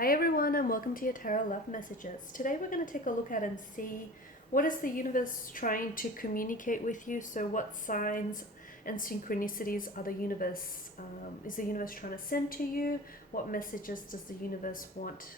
Hi everyone and welcome to your Tarot Love Messages. Today we're going to take a look at and see what is the universe trying to communicate with you. So what signs and synchronicities are is the universe trying to send to you? What messages does the universe want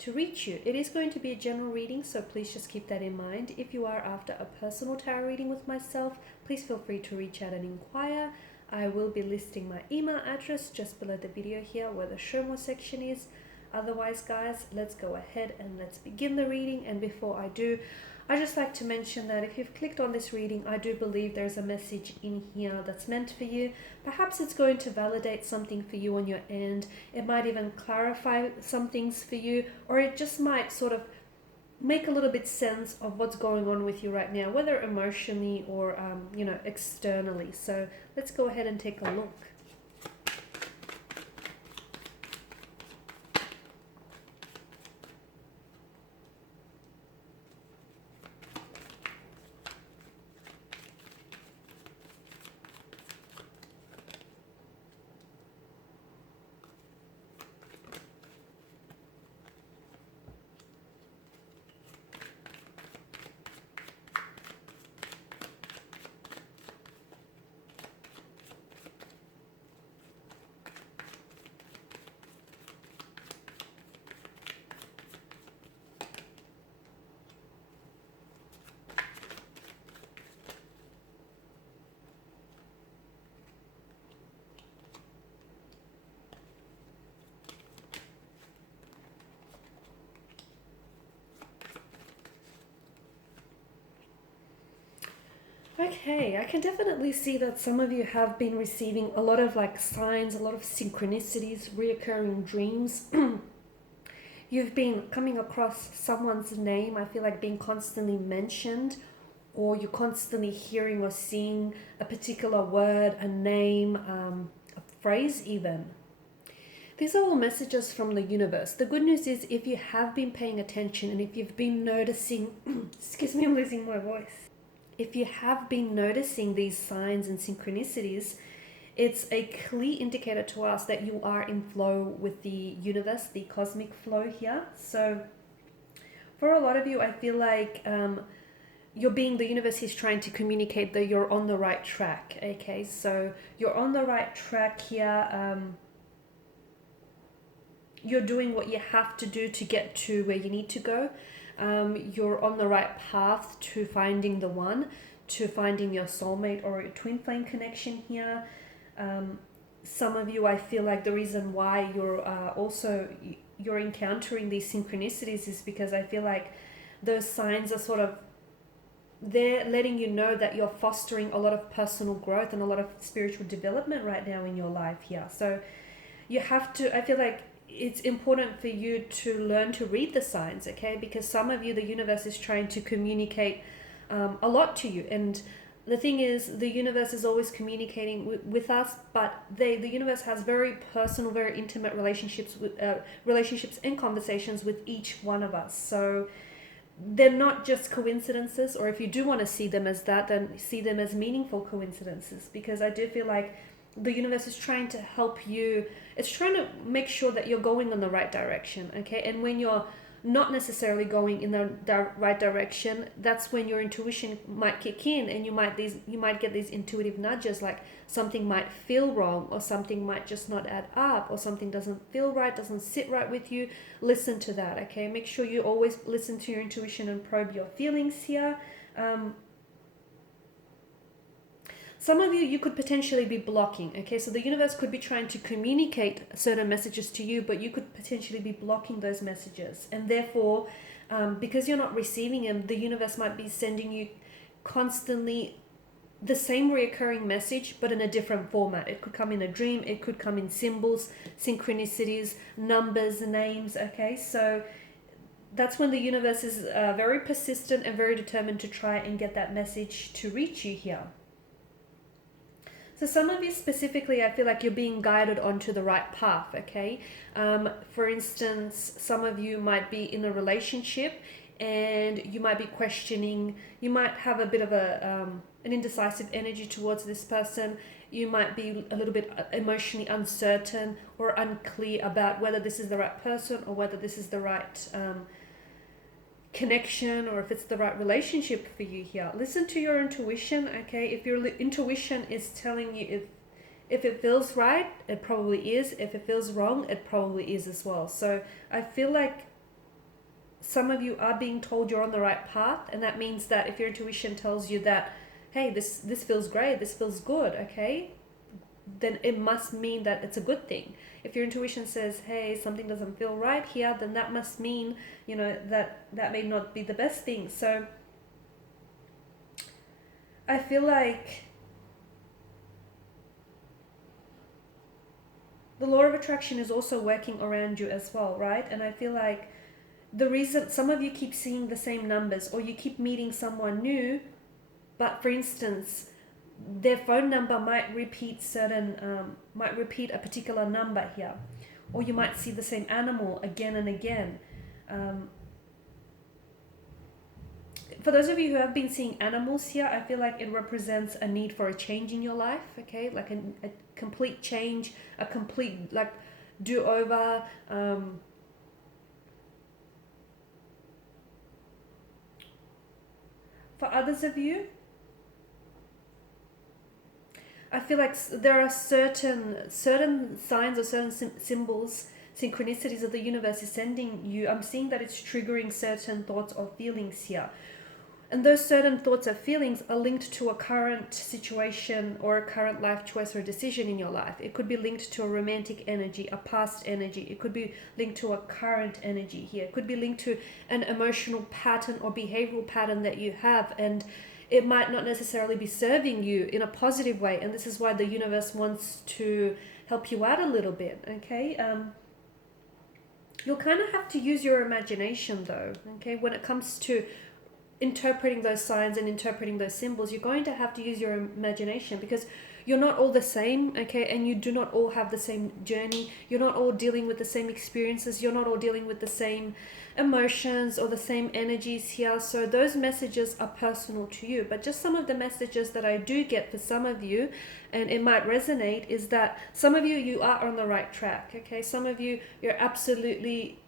to reach you? It is going to be a general reading, so please just keep that in mind. If you are after a personal tarot reading with myself, please feel free to reach out and inquire. I will be listing my email address just below the video here where the show more section is. Otherwise, guys, let's go ahead and let's begin the reading. And before I do, I just like to mention that if you've clicked on this reading, I do believe there's a message in here that's meant for you. Perhaps it's going to validate something for you on your end. It might even clarify some things for you, or it just might sort of make a little bit sense of what's going on with you right now, whether emotionally or externally. So let's go ahead and take a look. Okay, I can definitely see that some of you have been receiving a lot of signs, a lot of synchronicities, reoccurring dreams. You've been coming across someone's name, I feel like being constantly mentioned, or you're constantly hearing or seeing a particular word, a name, a phrase even. These are all messages from the universe. The good news is if you have been paying attention and if you've been noticing, excuse me, I'm losing my voice. If you have been noticing these signs and synchronicities, it's a clear indicator to us that you are in flow with the universe, the cosmic flow here. So for a lot of you, I feel like the universe is trying to communicate that you're on the right track. Okay, so you're on the right track here. You're doing what you have to do to get to where you need to go. You're on the right path to finding the one, to finding your soulmate or your twin flame connection here. Some of you, I feel like the reason why you're encountering these synchronicities is because I feel like those signs are they're letting you know that you're fostering a lot of personal growth and a lot of spiritual development right now in your life here. So you have to, I feel like it's important for you to learn to read the signs, okay? Because some of you, the universe is trying to communicate a lot to you. And the thing is, the universe is always communicating with us, but the universe has very personal, very intimate relationships and conversations with each one of us. So they're not just coincidences, or if you do want to see them as that, then see them as meaningful coincidences, because I do feel like the universe is trying to help you. It's trying to make sure that you're going in the right direction, okay? And when you're not necessarily going in the right direction, that's when your intuition might kick in, and you might get these intuitive nudges, like something might feel wrong, or something might just not add up, or something doesn't feel right, doesn't sit right with you. Listen to that, okay? Make sure you always listen to your intuition and probe your feelings here. Some of you could potentially be blocking, okay? So the universe could be trying to communicate certain messages to you, but you could potentially be blocking those messages. And therefore, because you're not receiving them, the universe might be sending you constantly the same reoccurring message, but in a different format. It could come in a dream, it could come in symbols, synchronicities, numbers, names, okay? So that's when the universe is very persistent and very determined to try and get that message to reach you here. So some of you specifically, I feel like you're being guided onto the right path, okay? For instance, some of you might be in a relationship and you might be questioning, you might have a bit of an indecisive energy towards this person, you might be a little bit emotionally uncertain or unclear about whether this is the right person or whether this is the right connection or if it's the right relationship for you here. Listen to your intuition, okay? If your intuition is telling you if it feels right, it probably is. If it feels wrong, it probably is as well. So I feel like some of you are being told you're on the right path, and that means that if your intuition tells you that, hey, this feels great, this feels good, okay, then it must mean that it's a good thing. If your intuition says, hey, something doesn't feel right here, then that must mean, that may not be the best thing. So I feel like the law of attraction is also working around you as well, right? And I feel like the reason some of you keep seeing the same numbers, or you keep meeting someone new, but for instance, their phone number might repeat a particular number here, or you might see the same animal again and again. For those of you who have been seeing animals here, I feel like it represents a need for a change in your life, okay? Like a complete change, a complete do-over. For others of you, I feel like there are certain signs or certain symbols, synchronicities that the universe is sending you. I'm seeing that it's triggering certain thoughts or feelings here. And those certain thoughts or feelings are linked to a current situation or a current life choice or decision in your life. It could be linked to a romantic energy, a past energy. It could be linked to a current energy here. It could be linked to an emotional pattern or behavioral pattern that you have, and it might not necessarily be serving you in a positive way. And this is why the universe wants to help you out a little bit, okay? You'll kind of have to use your imagination though, okay? When it comes to interpreting those signs and interpreting those symbols, you're going to have to use your imagination, because you're not all the same, okay? And you do not all have the same journey. You're not all dealing with the same experiences. You're not all dealing with the same emotions or the same energies here. So those messages are personal to you. But just some of the messages that I do get for some of you, and it might resonate, is that some of you are on the right track, okay? Some of you, you're absolutely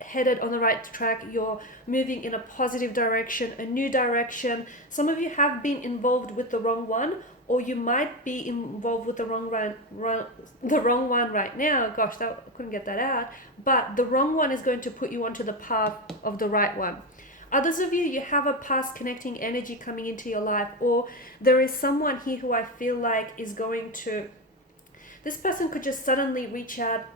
headed on the right track. You're moving in a positive direction, a new direction. Some of you have been involved with the wrong one, or you might be involved with the wrong one right now. Gosh, I couldn't get that out. But the wrong one is going to put you onto the path of the right one. Others of you, you have a past connecting energy coming into your life, or there is someone here who I feel like is going to, this person could just suddenly reach out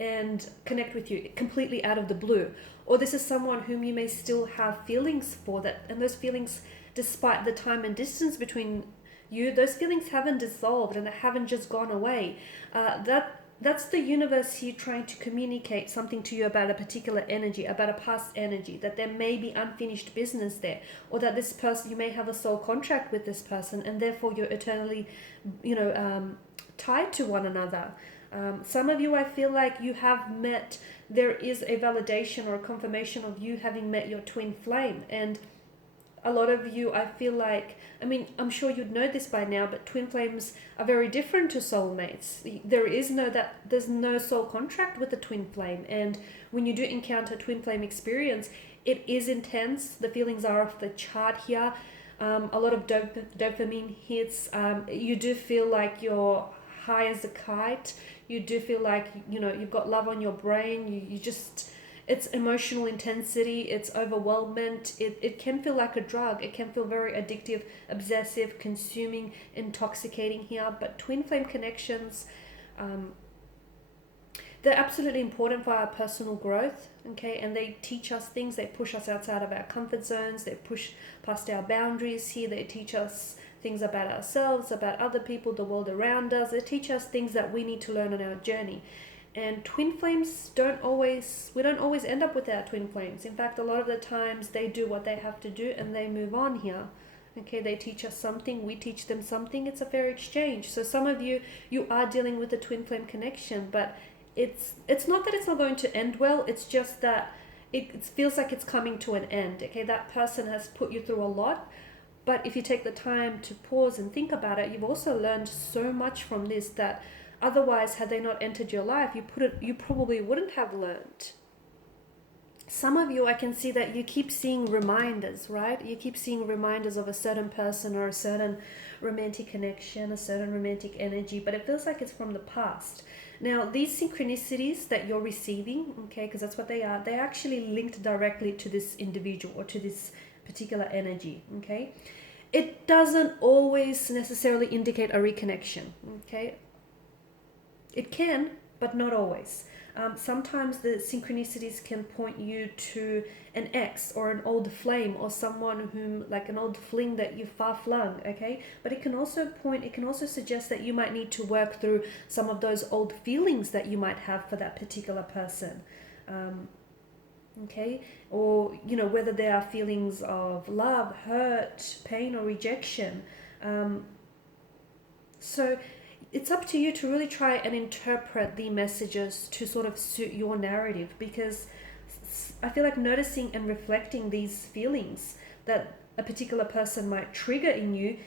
and connect with you completely out of the blue. Or this is someone whom you may still have feelings for, that, and those feelings, despite the time and distance between you, those feelings haven't dissolved and they haven't just gone away. That's the universe here trying to communicate something to you about a particular energy, about a past energy, that there may be unfinished business there, or that this person, you may have a soul contract with this person, and therefore you're eternally tied to one another. Some of you, I feel like you have met, there is a validation or a confirmation of you having met your twin flame. And a lot of you, I feel like, I'm sure you'd know this by now, but twin flames are very different to soulmates. There's no soul contract with a twin flame. And when you do encounter twin flame experience, it is intense. The feelings are off the chart here. A lot of dopamine hits. You do feel like you're high as a kite. You do feel like, you've got love on your brain. You just, it's emotional intensity, it's overwhelmment. It can feel like a drug. It can feel very addictive, obsessive, consuming, intoxicating here. But twin flame connections, they're absolutely important for our personal growth, okay? And they teach us things. They push us outside of our comfort zones. They push past our boundaries here. They teach us things about ourselves, about other people, the world around us. They teach us things that we need to learn on our journey. And twin flames we don't always end up with our twin flames. In fact, a lot of the times they do what they have to do and they move on here. Okay, they teach us something, we teach them something. It's a fair exchange. So some of you are dealing with a twin flame connection, but it's not that it's not going to end well. It's just that it feels like it's coming to an end. Okay, that person has put you through a lot. But if you take the time to pause and think about it, you've also learned so much from this that otherwise, had they not entered your life, you probably wouldn't have learned. Some of you, I can see that you keep seeing reminders, right? You keep seeing reminders of a certain person or a certain romantic connection, a certain romantic energy, but it feels like it's from the past. Now, these synchronicities that you're receiving, okay, because that's what they are, they're actually linked directly to this individual or to this particular energy, okay? It doesn't always necessarily indicate a reconnection, okay? It can, but not always. Sometimes the synchronicities can point you to an ex or an old flame or someone whom, like an old fling that you far flung, okay? But it can also suggest that you might need to work through some of those old feelings that you might have for that particular person. Okay, or whether there are feelings of love, hurt, pain, or rejection. So it's up to you to really try and interpret the messages to sort of suit your narrative, because I feel like noticing and reflecting these feelings that a particular person might trigger in you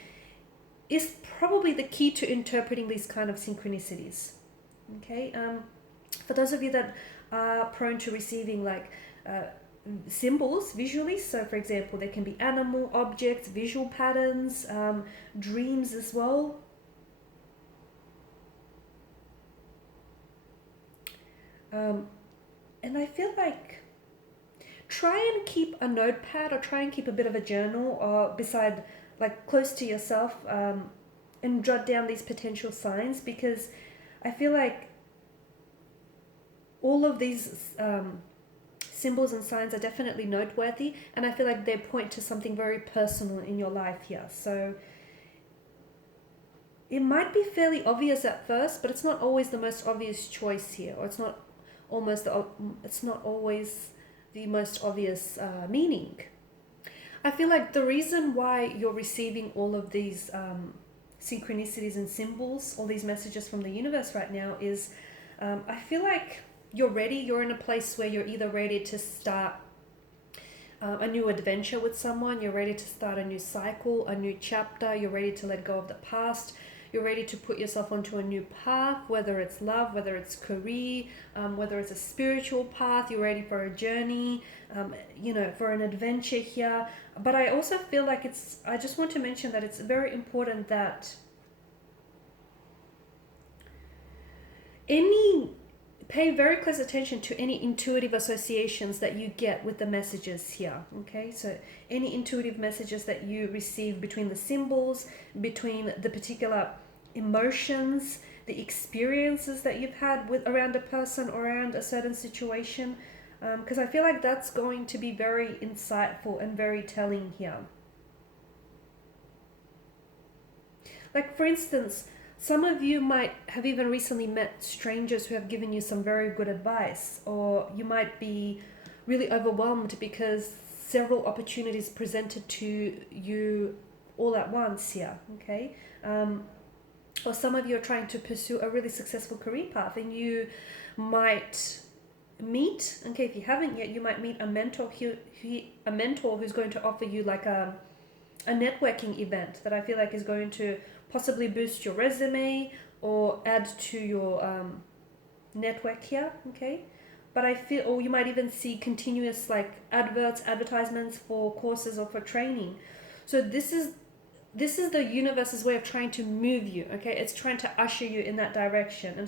is probably the key to interpreting these kind of synchronicities. Okay, for those of you that are prone to receiving symbols visually, so for example, there can be animal, objects, visual patterns, dreams as well. And I feel like try and keep a notepad or try and keep a bit of a journal or beside, like close to yourself, and jot down these potential signs, because I feel like all of these symbols and signs are definitely noteworthy, and I feel like they point to something very personal in your life here. So it might be fairly obvious at first, but it's not always the most obvious choice here, or it's not always the most obvious meaning. I feel like the reason why you're receiving all of these synchronicities and symbols, all these messages from the universe right now is, I feel like you're ready. You're in a place where you're either ready to start a new adventure with someone, you're ready to start a new cycle, a new chapter, you're ready to let go of the past, you're ready to put yourself onto a new path, whether it's love, whether it's career, whether it's a spiritual path, you're ready for a journey, for an adventure here. But I also feel like I just want to mention that it's very important that pay very close attention to any intuitive associations that you get with the messages here, okay? So any intuitive messages that you receive between the symbols, between the particular emotions, the experiences that you've had around a person or around a certain situation, because I feel like that's going to be very insightful and very telling here. Like, for instance, some of you might have even recently met strangers who have given you some very good advice, or you might be really overwhelmed because several opportunities presented to you all at once here, okay? Or some of you are trying to pursue a really successful career path, and you might meet, okay, if you haven't yet, you might meet a mentor who's going to offer you like a networking event that I feel like is going to possibly boost your resume or add to your network here, okay? But I feel, or you might even see continuous like advertisements for courses or for training. So this is the universe's way of trying to move you, okay? It's trying to usher you in that direction. And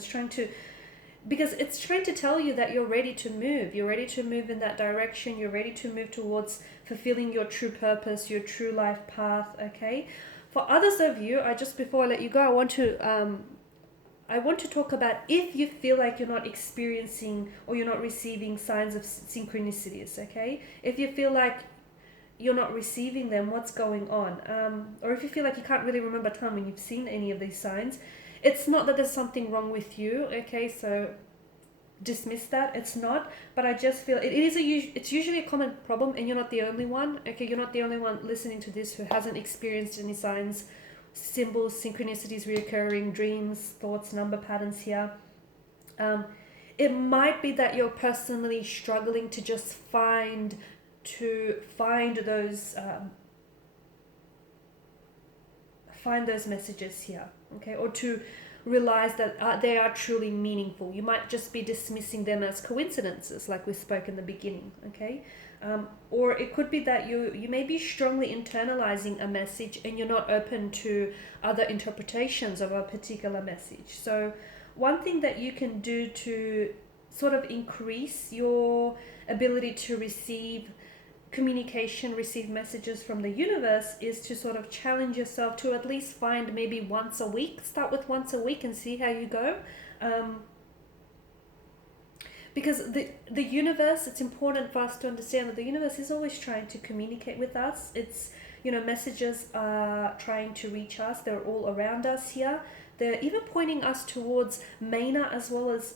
because it's trying to tell you that you're ready to move. You're ready to move in that direction. You're ready to move towards fulfilling your true purpose, your true life path, okay? For others of you, before I let you go, I want to talk about if you feel like you're not experiencing or you're not receiving signs of synchronicities, okay? If you feel like you're not receiving them, what's going on? Or if you feel like you can't really remember a time when you've seen any of these signs, it's not that there's something wrong with you, okay? So dismiss that. It's not, but I just feel it's usually a common problem, and you're not the only one, okay? You're not the only one listening to this who hasn't experienced any signs, symbols, synchronicities, reoccurring dreams, thoughts, number patterns here. It might be that you're personally struggling to just find those find those messages here, okay, or to realize that they are truly meaningful. You might just be dismissing them as coincidences, like we spoke in the beginning, okay? Or it could be that you may be strongly internalizing a message and you're not open to other interpretations of a particular message. So one thing that you can do to sort of increase your ability to receive communication, receive messages from the universe, is to sort of challenge yourself to at least find maybe once a week. Start with once a week and see how you go. Because the universe, it's important for us to understand that the universe is always trying to communicate with us. It's, messages are trying to reach us. They're all around us here. They're even pointing us towards minor as well as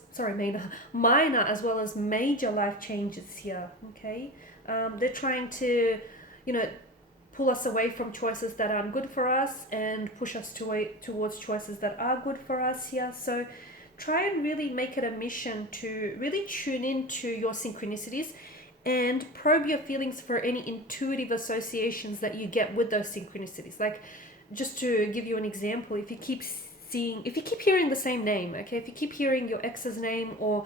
major life changes here, okay? They're trying to, pull us away from choices that aren't good for us and push us towards choices that are good for us here. So try and really make it a mission to really tune into your synchronicities and probe your feelings for any intuitive associations that you get with those synchronicities. Like, just to give you an example, if you keep hearing the same name, okay, if you keep hearing your ex's name or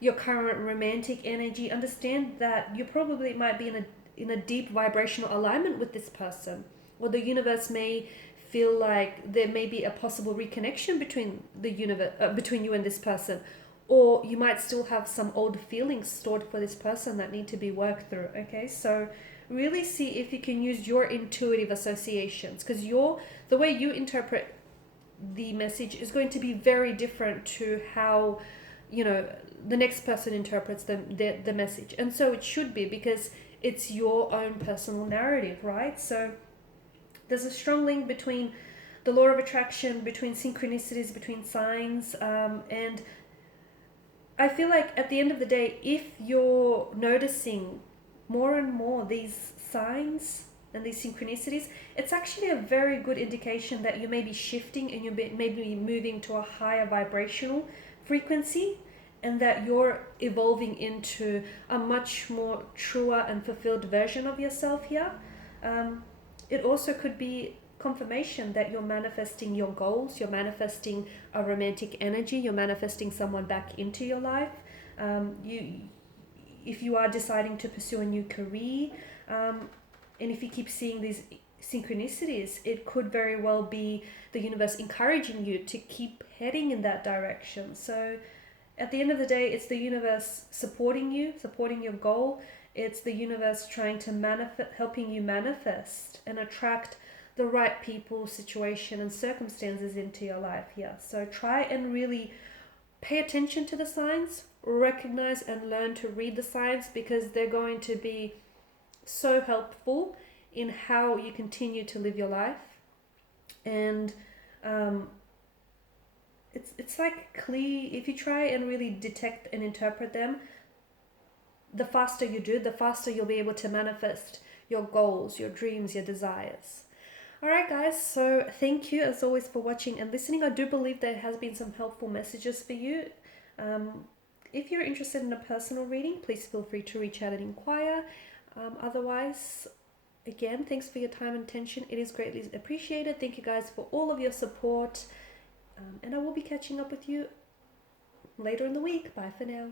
your current romantic energy, understand that you probably might be in a deep vibrational alignment with this person, or the universe may feel like there may be a possible reconnection between between you and this person, or you might still have some old feelings stored for this person that need to be worked through. Okay, so really see if you can use your intuitive associations, because the way you interpret the message is going to be very different to how the next person interprets the message. And so it should be, because it's your own personal narrative, right? So there's a strong link between the law of attraction, between synchronicities, between signs, and I feel like at the end of the day, if you're noticing more and more these signs and these synchronicities, it's actually a very good indication that you may be shifting and you may be moving to a higher vibrational frequency, and that you're evolving into a much more truer and fulfilled version of yourself here. It also could be confirmation that you're manifesting your goals, you're manifesting a romantic energy, you're manifesting someone back into your life. If you are deciding to pursue a new career, and if you keep seeing these synchronicities, it could very well be the universe encouraging you to keep heading in that direction. So at the end of the day, it's the universe supporting you, supporting your goal. It's the universe trying to helping you manifest and attract the right people, situation, and circumstances into your life here. So try and really pay attention to the signs, recognize and learn to read the signs, because they're going to be so helpful in how you continue to live your life. And it's like clear, if you try and really detect and interpret them, the faster you do, the faster you'll be able to manifest your goals, your dreams, your desires. Alright guys, so thank you as always for watching and listening. I do believe there has been some helpful messages for you. If you're interested in a personal reading, please feel free to reach out and inquire. Otherwise, again, thanks for your time and attention. It is greatly appreciated. Thank you guys for all of your support. And I will be catching up with you later in the week. Bye for now.